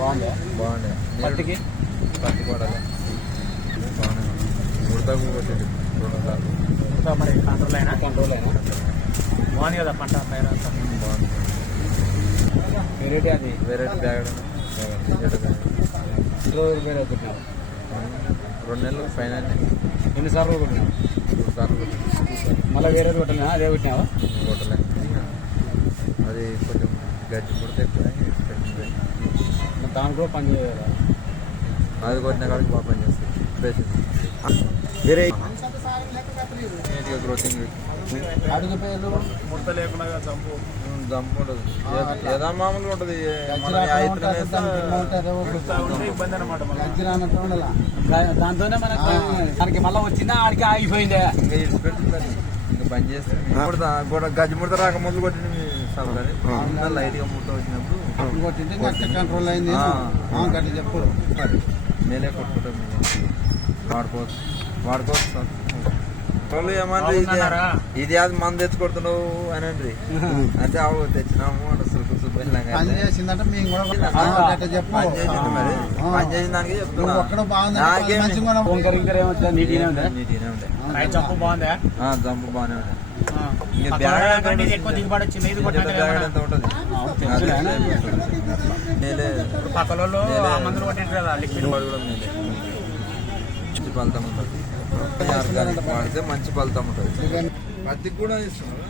బాగుందా? బాగుండే పత్తికి? పత్తి కూడా ఉడతకు మరి కంట్రోల్ అయినా కంట్రోల్ అయినా బాగుంది కదా పంట అంతా? బాగుంది. వెరైటీ అది? వేరే వేరే కొట్టినావు రెండు నెలలు ఫైన్ అయింది ఎన్నిసార్లు మూడు సార్లు మళ్ళీ వేరేది కొట్టినా అదే కొట్టినావా? కొట్టలేదు అది కొంచెం గడ్డి పుడితే దాని కూడా పని చేయాలి అది కొట్టిన కాడికి బాగా పని చేస్తుంది. బేసిక్ వేరే గ్రోతింగ్ అడుగు పేర్లు? ముడత లేకుండా జంప్. ఏదో మామూలుగా ఉంటుంది? ఇబ్బంది అనమాట దాంతోనే మనకి మళ్ళీ వచ్చిందా ఆడికి ఆగిపోయిందే. ఇంకా ఇంకా బంద్ చేస్తే ముడత కూడా గజ్జి ముడత రాక ముందు కొట్టింది లైట్గా వచ్చినప్పుడు కంట్రోల్ అయింది గట్టి చెప్పు. మేలే కొట్టుకుంటాం వాడుకోవచ్చు. వాడుకోవచ్చు. సార్ వాళ్ళు ఏమన్నా ఇది అది మంది తెచ్చి కొడుతున్నావు అని అండి అంటే అవు తెచ్చినాము అంటే సుల్కు సుబ్బెల్లంగా పని చేసిందంటే మేము కూడా చెప్పు. ఒక్కడు బాగుంది? జంపు బాగానే పక్కల మందులు కొట్టింటారు కదా లిక్విడ్ మంచి ఫలితం ఉంటుంది. ఆర్గానిక్ వాడితే మంచి ఫలితం ఉంటుంది. పత్తికి కూడా ఇస్తున్నారు